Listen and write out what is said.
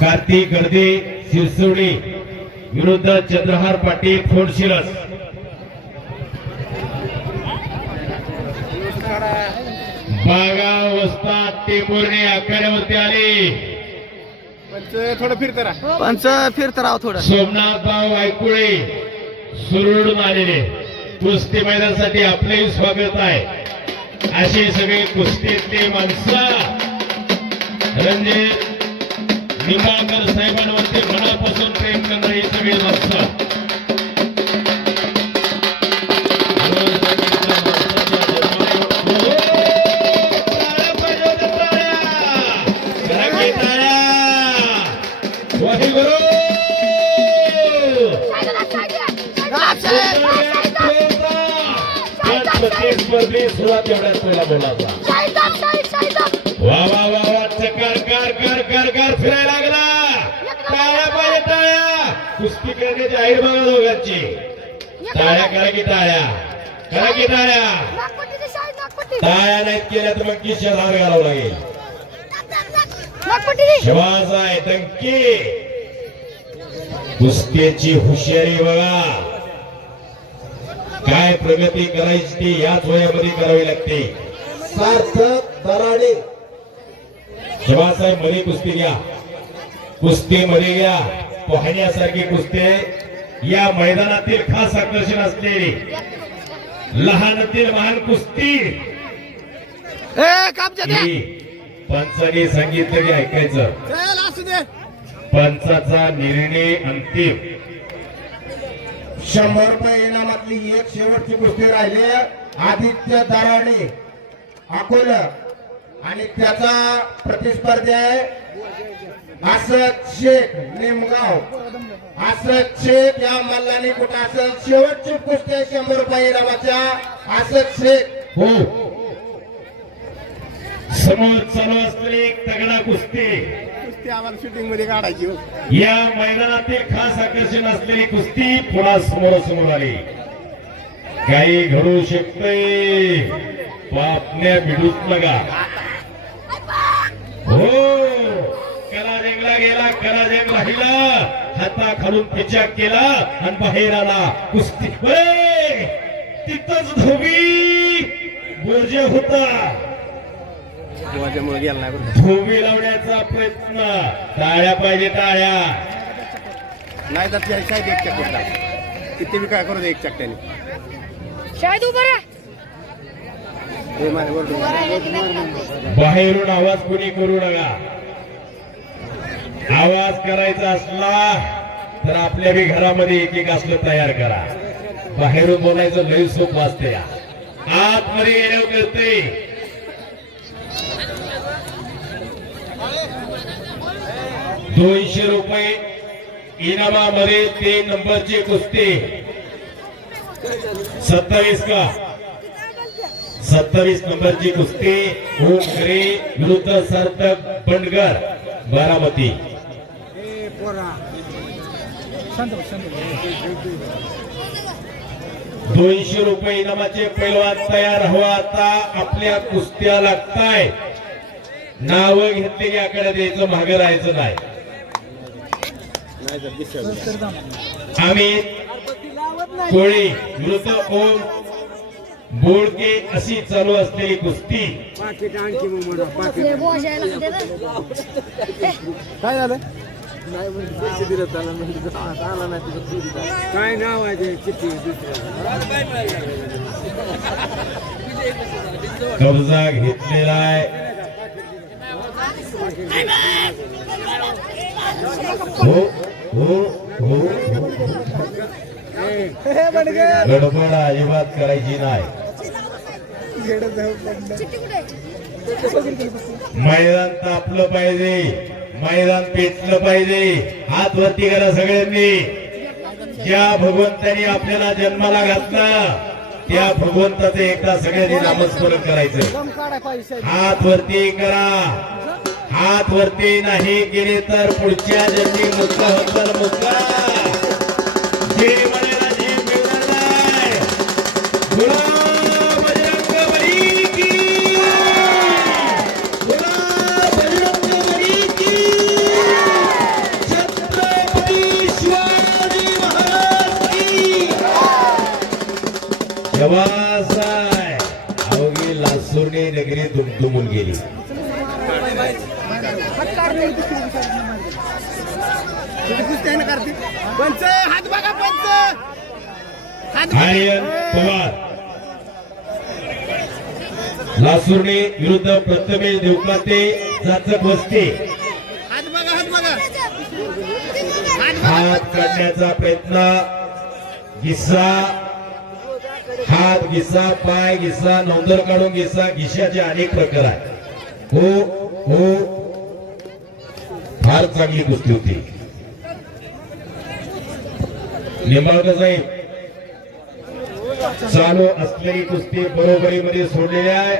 कार्तिक गर्दी सिरसोडी विरुद्ध चंद्रहार पाटील फोडशिरस. बागा वस्ताद टेंभुर्णी आखाड्यावरती आली थोडं फिरत राहा. पंच फिरत राव थोडं. सोमनाथ भाऊ ऐकुळे सुरळून आलेले. कुस्ती मैदानासाठी आपलेही स्वागत आहे. अशी सगळी कुस्तीतली माणसं. रणजित निंबाळकर साहेबांवरती मनापासून प्रेम करणारी ही सगळी माणसं स्पर्धे सुरुवात एवढ्याच पहिला बोलायचा वा वा वा कर कर कर कर फिरायला लागला. टाळ्या पाहिजे टाळ्या. कुस्ती करण्याची आई बघा दोघांची. टाळ्या करा की टाळ्या. करा की टाळ्या. टाळ्या नाहीत केल्या तर मग किशात हार घालावं लागेल. शिवाचा आहे टंकी कुस्त्याची हुशारी बघा. काय प्रगती करायची ती याच वयामध्ये करावी लागते. सार्थक दराडे शिवासाहेबमध्ये कुस्ती घ्या. कुस्ती मध्ये घ्या पोहण्यासारखी कुस्ती या मैदानातील खास आकर्षण असलेली लहानातील महान कुस्ती. पंचाने सांगितलं की ऐकायचं. पंचाचा निर्णय अंतिम. शंभर रुपये इनामातली एक शेवटची गोष्टी राहिली आदित्य दराडे अकोला. आणि त्याचा प्रतिस्पर्धी आहे असद शेख निमगाव. असद शेख या मल्लानी कुठं असद शेवटची कुस्ती आहे शंभर रुपये इनामाच्या. असद शेख. हो. समोर चालू असलेली एक तगडा कुस्ती. कुस्ती आम्हाला शूटिंगमध्ये काढायची या मैदानातील खास आकर्षण असलेली कुस्ती पुन्हा समोर समोर आली. काही घडू शकते पापण्या भिडूच नका हो. कला जेंगला गेला कला जेंग राहिला हाता खालून पिचा केला आणि बाहेर आला कुस्ती! तिथंच धोबी. बोजे होता. धोबी लावण्याचा प्रयत्न. टाळ्या पाहिजे टाळ्या. नाही शाळेत एक चक्कर किती बी काय करू दे एक चक्क्याने. शाळेत उभं बाहेरून आवाज कोणी करू नका. आवाज करायचा असला तर आपल्या बी घरामध्ये एक एक असलं तयार करा. बाहेरून बोलायचं लई सोप वाचते आतमध्ये गेल्यावर करते दोनशे रुपये इनामामध्ये तीन नंबरची कुस्ती. सत्तावीस का? सत्तावीस नंबरची कुस्ती ओमकरे विरुद्ध सार्थक बंडगर बारामती. दोनशे रुपये इनामाचे पैलवान तयार हवा आता आपल्या कुस्त्या लागताय. नाव घेतलेली आकडे द्यायचं मागे राहायचं नाही. आम्ही कोळी मृत ओम बोडके अशी चालू असलेली कुस्ती. काय झालं? नाही म्हणजे म्हणजे आला नाही तिथं चोरी झाली. काय नाव आहे कब्जा घेतलेला आहे. हो हो हो. गडबड अजिबात करायची नाही. मैदान तापलं पाहिजे. मैदान पेटलं पाहिजे. हात वरती करा सगळ्यांनी. ज्या भगवंतानी आपल्याला जन्माला घातला त्या भगवंताचं एकदा सगळ्यांनी नामस्मरण करायचं. हात वरती करा. हात वरती नाही केले तर पुढच्या जन्मी मुक्का होणार मुक्का. शबास अवघी लासूरने नगरी दुमदुमून गेली. आर्यन पवार. लासूरने विरुद्ध प्रथमेश देवकाते जाचक बसते हात हात काढण्याचा प्रयत्न. गिस्सा हात गिस्सा पाय गिस्सा नोंदर काढून घिसा घिशाचे अनेक प्रकार आहेत. हो हो. फार चांगली कुस्ती होती. निंबाळकर साहेब चालू असलेली कुस्ती बरोबरीमध्ये सोडलेली आहे.